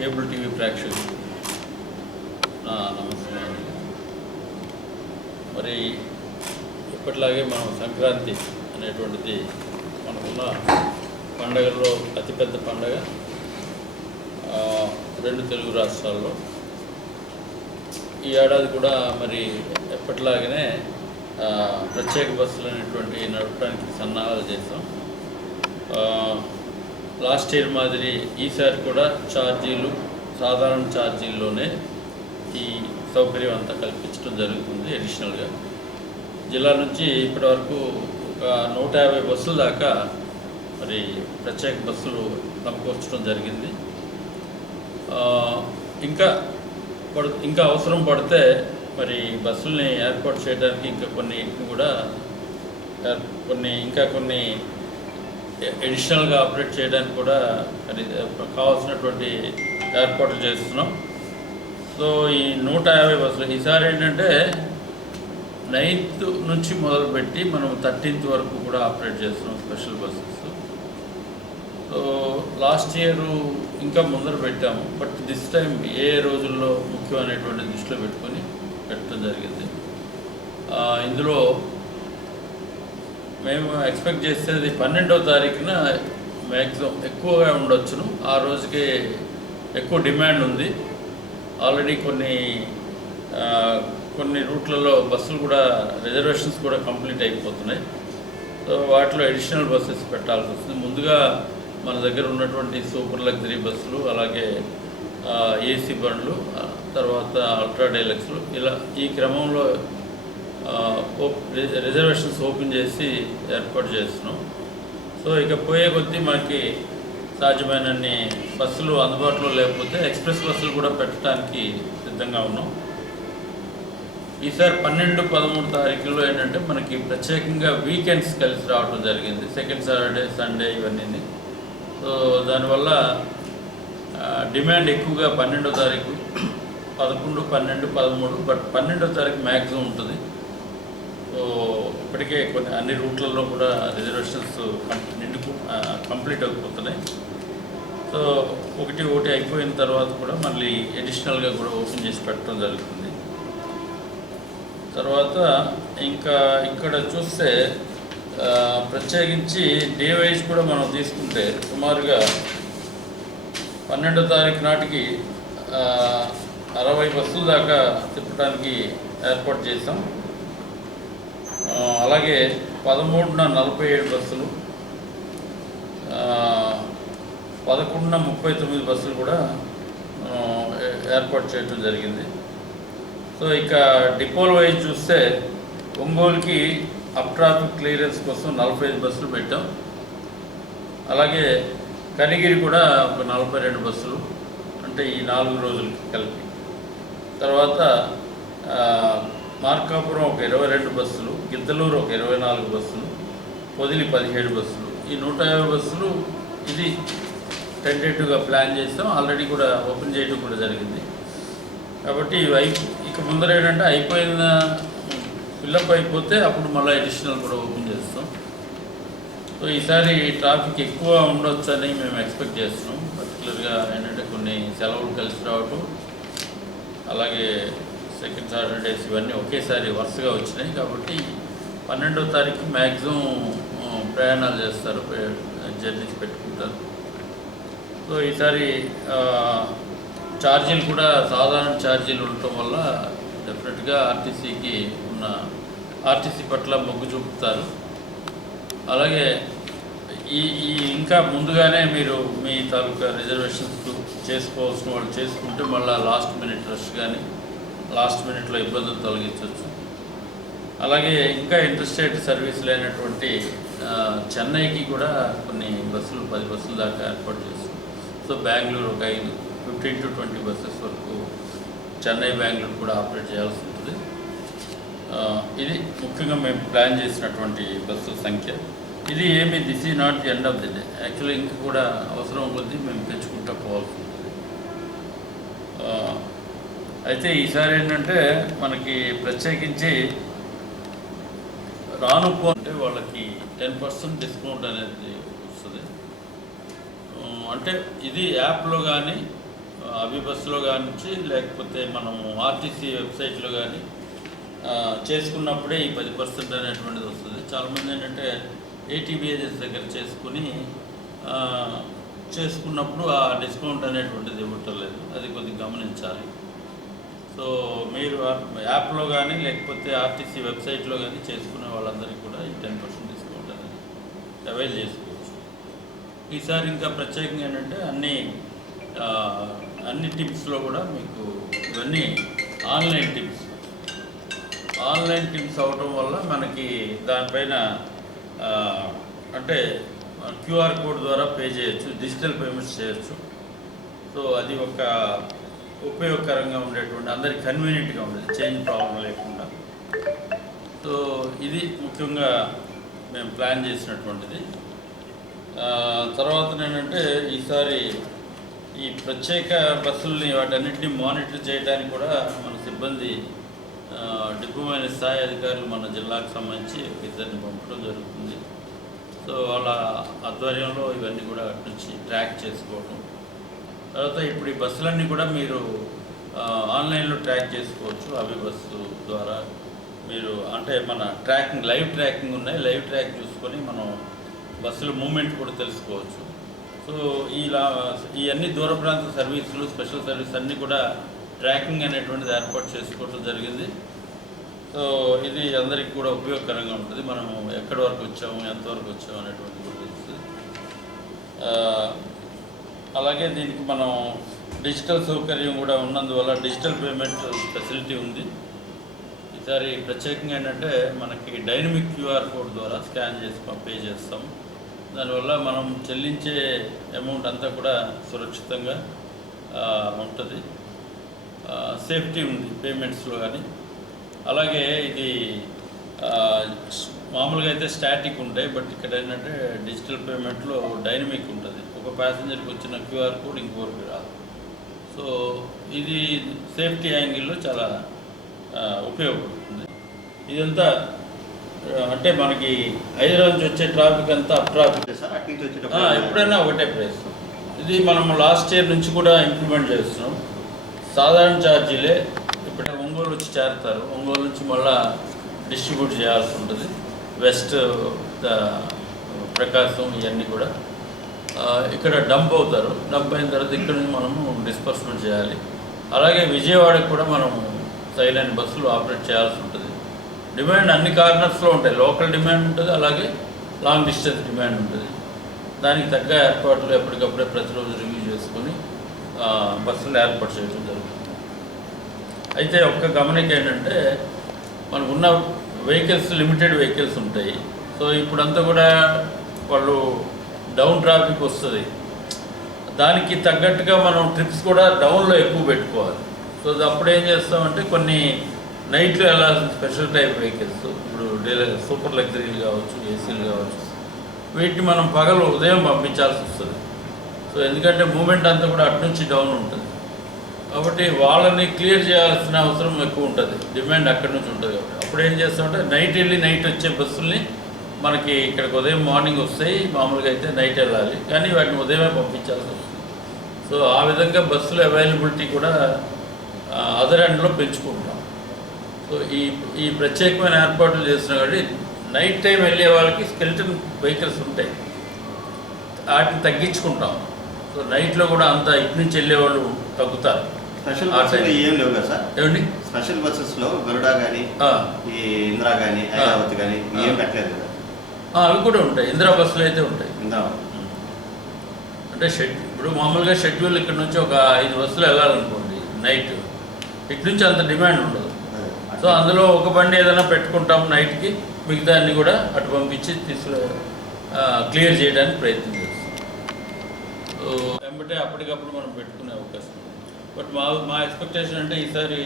Cable TV ప్రేక్షకులు నా నమస్కారం. మరి ఇప్పటిలాగే మనం సంక్రాంతి అనేటువంటిది మనకున్న పండగల్లో అతిపెద్ద పండగ రెండు తెలుగు రాష్ట్రాల్లో. ఈ ఏడాది కూడా మరి ఎప్పటిలాగానే ప్రత్యేక బస్సులు అనేటువంటి నడపడానికి సన్నాహాలు చేస్తాం. లాస్ట్ ఇయర్ మాదిరి ఈసారి కూడా ఛార్జీలు సాధారణ ఛార్జీల్లోనే ఈ సౌకర్యం అంతా కల్పించడం జరుగుతుంది. అడిషనల్గా జిల్లా నుంచి ఇప్పటివరకు ఒక 150 బస్సుల దాకా మరి ప్రత్యేక బస్సులు సమకూర్చడం జరిగింది. ఇంకా అవసరం పడితే మరి బస్సుల్ని ఏర్పాటు చేయడానికి కొన్ని అడిషనల్గా ఆపరేట్ చేయడానికి కూడా కావాల్సినటువంటి ఏర్పాట్లు చేస్తున్నాం. సో ఈ 150 బస్సులు ఈసారి ఏంటంటే 9th నుంచి మొదలుపెట్టి మనం 13th వరకు కూడా ఆపరేట్ చేస్తున్నాం special buses. So last year ఇంకా ముందర పెట్టాము, బట్ దిస్ టైం ఏ రోజుల్లో ముఖ్యం అనేటువంటి దృష్టిలో పెట్టుకొని పెట్టడం జరిగింది. ఇందులో మేము ఎక్స్పెక్ట్ చేసేది 12వ తారీఖున మ్యాక్సిమం ఎక్కువగా ఉండొచ్చును. ఆ రోజుకే ఎక్కువ డిమాండ్ ఉంది. ఆల్రెడీ కొన్ని రూట్లలో బస్సులు కూడా రిజర్వేషన్స్ కూడా కంప్లీట్ అయిపోతున్నాయి. సో వాటిలో అడిషనల్ బస్సెస్ పెట్టాల్సి వస్తుంది. ముందుగా మన దగ్గర ఉన్నటువంటి సూపర్ లగ్జరీ బస్సులు, అలాగే ఏసీ బండ్లు, తర్వాత అల్ట్రా డైలక్స్లు, ఇలా ఈ క్రమంలో రిజర్వేషన్స్ ఓపెన్ చేసి ఏర్పాటు చేస్తున్నాం. సో ఇక పోయే కొద్దీ మనకి సాధ్యమైనన్ని బస్సులు అందుబాటులో లేకపోతే ఎక్స్ప్రెస్ బస్సులు కూడా పెట్టడానికి సిద్ధంగా ఉన్నాం. ఈసారి 12, 13 తారీఖుల్లో ఏంటంటే మనకి ప్రత్యేకంగా వీకెండ్స్ కలిసి రావడం జరిగింది. సెకండ్ సాటర్డే, సండే ఇవన్నీ. సో దానివల్ల డిమాండ్ ఎక్కువగా 12వ తారీఖు, 11, 12, 13, బట్ 12వ తారీఖు మ్యాక్సిమం ఉంటుంది. సో ఇప్పటికే అన్ని రూట్లలో కూడా రిజర్వేషన్స్ కంప్లీట్ అయిపోతున్నాయి. సో ఒకటి అయిపోయిన తర్వాత కూడా మళ్ళీ అడిషనల్గా కూడా ఓపెన్ చేసి పెట్టడం జరుగుతుంది. తర్వాత ఇక్కడ చూస్తే ప్రత్యేకించి డే వైజ్ కూడా మనం తీసుకుంటే సుమారుగా 12వ తారీఖు నాటికి 60 బస్సుల దాకా తిప్పడానికి ఏర్పాటు చేసాం. అలాగే 13న 47 బస్సులు, 11న 39 బస్సులు కూడా ఏర్పాటు చేయడం జరిగింది. సో ఇక డిపోల వైజ్ చూస్తే ఒంగోలుకి అప్ ట్రాఫిక్ క్లియరెన్స్ కోసం 45 బస్సులు పెట్టాం. అలాగే కనిగిరి కూడా ఒక 42 బస్సులు, అంటే ఈ 4 రోజులకి కలిపి. తర్వాత మార్కాపురం ఒక 22 బస్సులు, గిద్దలూరు ఒక 24 బస్సులు, పొదిలి 17 బస్సులు. ఈ 150 బస్సులు ఇది టెంటేటివ్గా ప్లాన్ చేస్తాం. ఆల్రెడీ కూడా ఓపెన్ చేయడం కూడా జరిగింది. కాబట్టి ఇక ముందర ఏంటంటే అయిపోయిన ఫిల్అప్ అయిపోతే అప్పుడు మళ్ళీ అడిషనల్ కూడా ఓపెన్ చేస్తాం. సో ఈసారి ట్రాఫిక్ ఎక్కువ ఉండొచ్చు అని మేము ఎక్స్పెక్ట్ చేస్తున్నాం. పర్టికులర్గా ఏంటంటే కొన్ని సెలవులు కలిసి రావటం, అలాగే సెకండ్ సాటర్డేస్ ఇవన్నీ ఒకేసారి వరుసగా వచ్చినాయి. కాబట్టి 12వ తారీఖు మ్యాక్సిమం ప్రయాణాలు చేస్తారు, జర్నీస్ పెట్టుకుంటారు. సో ఈసారి ఛార్జీలు కూడా సాధారణ ఛార్జీలు ఉండటం వల్ల డెఫినెట్గా ఆర్టీసీ పట్ల మొగ్గు చూపుతారు. అలాగే ఇంకా ముందుగానే మీరు మీ తాలూకా రిజర్వేషన్స్ చేసుకోవాల్సిన వాళ్ళు చేసుకుంటే మళ్ళీ లాస్ట్ మినిట్ రష్ కానీ లాస్ట్ మినిట్లో ఇబ్బందులు తొలగించవచ్చు. అలాగే ఇంకా ఇంటర్స్టేట్ సర్వీసులు అయినటువంటి చెన్నైకి కూడా కొన్ని బస్సులు 10 బస్సుల దాకా ఏర్పాటు చేస్తాం. సో బెంగళూరు ఒక 15 to 20 బస్సెస్ వరకు చెన్నై బెంగళూరు కూడా ఆపరేట్ చేయాల్సి ఉంటుంది. ఇది ముఖ్యంగా మేము ప్లాన్ చేసినటువంటి బస్సుల సంఖ్య. This is not the end of the day. Actually ఇంకా కూడా అవసరం కొద్దీ మేము తెచ్చుకుంటూ పోవాల్సి ఉంటుంది. అయితే ఈసారి ఏంటంటే మనకి ప్రత్యేకించి రానుకుంటే వాళ్ళకి 10% డిస్కౌంట్ అనేది వస్తుంది. అంటే ఇది యాప్లో కానీ అవి బస్సులో కానీ లేకపోతే మనము ఆర్టీసీ వెబ్సైట్లో కానీ చేసుకున్నప్పుడే ఈ 10% అనేటువంటిది వస్తుంది. చాలామంది ఏంటంటే ఏటీబీఎస్ దగ్గర చేసుకున్నప్పుడు ఆ డిస్కౌంట్ అనేటువంటిది ఇవ్వటం లేదు. అది కొద్దిగా గమనించాలి. సో మీరు యాప్లో కానీ లేకపోతే ఆర్టీసీ వెబ్సైట్లో కానీ చేసుకునే వాళ్ళందరికీ కూడా ఈ 10% డిస్కౌంట్ అనేది అవైల్ చేసుకోవచ్చు. ఈసారి ఇంకా ప్రత్యేకంగా ఏంటంటే అన్ని టిప్స్లో కూడా మీకు ఇవన్నీ ఆన్లైన్ టిప్స్ అవటం వల్ల మనకి దానిపైన అంటే క్యూఆర్ కోడ్ ద్వారా పే చేయొచ్చు, డిజిటల్ పేమెంట్స్ చేయొచ్చు. సో అది ఒక ఉపయోగకరంగా ఉండేటువంటి అందరికి కన్వీనియంట్గా ఉండేది, చేంజ్ ప్రాబ్లం లేకుండా. సో ఇది ముఖ్యంగా మేము ప్లాన్ చేసినటువంటిది. తర్వాత ఏంటంటే ఈసారి ఈ ప్రత్యేక బస్సుల్ని వాటన్నిటిని మానిటర్ చేయడానికి కూడా మన సిబ్బంది డిప్యూమైన స్థాయి అధికారులు మన జిల్లాకు సంబంధించి ఇద్దరిని పంపడం జరుగుతుంది. సో వాళ్ళ ఆధ్వర్యంలో ఇవన్నీ కూడా అటు నుంచి ట్రాక్ చేసుకోవడం. తర్వాత ఇప్పుడు ఈ బస్సులన్నీ కూడా మీరు ఆన్లైన్లో ట్రాక్ చేసుకోవచ్చు. అవి బస్సు ద్వారా మీరు అంటే మన లైవ్ ట్రాకింగ్ ఉన్నాయి. లైవ్ ట్రాక్ చూసుకొని మనం బస్సుల మూమెంట్ కూడా తెలుసుకోవచ్చు. సో ఇవన్నీ దూర ప్రాంత సర్వీసులు, స్పెషల్ సర్వీస్ అన్నీ కూడా ట్రాకింగ్ అనేటువంటిది ఏర్పాటు చేసుకోవడం జరిగింది. సో ఇది అందరికీ కూడా ఉపయోగకరంగా ఉంటుంది. మనము ఎక్కడి వరకు వచ్చాము, ఎంతవరకు వచ్చాము అనేటువంటిది కూడా తెలుస్తుంది. అలాగే దీనికి మనం డిజిటల్ సౌకర్యం కూడా ఉన్నందువల్ల డిజిటల్ పేమెంట్ ఫెసిలిటీ ఉంది. ఈసారి ప్రత్యేకంగా ఏంటంటే మనకి డైనమిక్ క్యూఆర్ కోడ్ ద్వారా స్కాన్ చేసి పే చేస్తాం. దానివల్ల మనం చెల్లించే అమౌంట్ అంతా కూడా సురక్షితంగా ఉంటుంది, సేఫ్టీ ఉంది పేమెంట్స్లో కానీ. అలాగే ఇది మామూలుగా అయితే స్టాటిక్ ఉంటాయి, బట్ ఇక్కడ ఏంటంటే డిజిటల్ పేమెంట్లో డైనమిక్ ఉంటుంది. ఒక ప్యాసింజర్కి వచ్చిన క్యూఆర్ కోడ్ ఇంకోరికి రాదు. సో ఇది సేఫ్టీ యాంగిల్లో చాలా ఉపయోగపడుతుంది. ఇదంతా అంటే మనకి హైదరాబాద్ నుంచి వచ్చే ట్రాఫిక్ అంతా అప్ ట్రాఫిక్ ఎప్పుడైనా ఒకటే ప్రైస్. ఇది మనం లాస్ట్ ఇయర్ నుంచి కూడా ఇంప్లిమెంట్ చేస్తున్నాం. సాధారణ ఛార్జీలే ఇప్పుడు ఒంగోలు వచ్చి చేరుతారు, ఒంగోలు నుంచి మళ్ళీ డిస్ట్రిబ్యూట్ చేయాల్సి ఉంటుంది. వెస్ట్, ప్రకాశం ఇవన్నీ కూడా ఇక్కడ డంప్ అవుతారు. డంప్ అయిన తర్వాత ఇక్కడ నుంచి మనము డిస్పర్స్మెంట్ చేయాలి. అలాగే విజయవాడకు కూడా మనము సైలెంట్ బస్సులు ఆపరేట్ చేయాల్సి ఉంటుంది. డిమాండ్ అన్ని కార్నర్స్లో ఉంటాయి. లోకల్ డిమాండ్ ఉంటుంది, అలాగే లాంగ్ డిస్టెన్స్ డిమాండ్ ఉంటుంది. దానికి తగ్గ ఏర్పాట్లు ఎప్పటికప్పుడే ప్రతిరోజు రివ్యూ చేసుకొని బస్సులు ఏర్పాటు చేయడం జరుగుతుంది. అయితే ఒక్క గమనిక ఏంటంటే మనకు ఉన్న వెహికల్స్ లిమిటెడ్ వెహికల్స్ ఉంటాయి. సో ఇప్పుడంతా కూడా వాళ్ళు డౌన్ ట్రాఫిక్ వస్తుంది, దానికి తగ్గట్టుగా మనం ట్రిప్స్ కూడా డౌన్లో ఎక్కువ పెట్టుకోవాలి. సో అప్పుడు ఏం చేస్తామంటే కొన్ని నైట్లో వెళ్ళాల్సిన స్పెషల్ టైప్ వెహికల్స్, ఇప్పుడు సూపర్ లగ్జరీలు కావచ్చు, ఏసీలు కావచ్చు, వీటిని మనం పగలు ఉదయం పంపించాల్సి వస్తుంది. సో ఎందుకంటే మూమెంట్ అంతా కూడా అటు నుంచి డౌన్ ఉంటుంది కాబట్టి వాళ్ళని క్లియర్ చేయాల్సిన అవసరం ఎక్కువ ఉంటుంది, డిమాండ్ అక్కడి నుంచి ఉంటుంది కాబట్టి. అప్పుడు ఏం చేస్తామంటే నైట్ వెళ్ళి నైట్ వచ్చే బస్సుల్ని మనకి ఇక్కడికి ఉదయం మార్నింగ్ వస్తాయి, మామూలుగా అయితే నైట్ వెళ్ళాలి, కానీ వాటిని ఉదయమే పంపించాల్సి వస్తుంది. సో ఆ విధంగా బస్సుల అవైలబిలిటీ కూడా అదర్ ఎండ్లో పెంచుకుంటాం. సో ఈ ప్రత్యేకమైన ఏర్పాట్లు చేస్తున్నా కాబట్టి నైట్ టైం వెళ్ళే వాళ్ళకి స్కెల్టన్ వెహికల్స్ ఉంటాయి, వాటిని తగ్గించుకుంటాం. సో నైట్లో కూడా అంతా ఇటు నుంచి వెళ్ళే వాళ్ళు తగ్గుతారు. స్పెషల్ బస్సులు ఏం లేవు కదా సార్? ఏమండి స్పెషల్ బస్సెస్లో గరుడా కానీ ఈ ఇందిరా కానీ ఐరావతి కానీ ఏం పెట్టలేదు కదా? అవి కూడా ఉంటాయి. ఇందిరా బస్సులు అయితే ఉంటాయి. అంటే ఇప్పుడు మామూలుగా షెడ్యూల్ ఇక్కడ నుంచి ఒక 5 బస్సులు వెళ్ళాలనుకోండి నైట్, ఇటు నుంచి అంత డిమాండ్ ఉండదు. సో అందులో ఒక బండి ఏదైనా పెట్టుకుంటాం నైట్కి, మిగతా అన్ని కూడా అటు పంపించి క్లియర్ చేయడానికి ప్రయత్నం చేస్తాం. సో వెంబటే అప్పటికప్పుడు మనం పెట్టుకునే అవకాశం ఉంది. బట్ మా ఎక్స్పెక్టేషన్ అంటే ఈసారి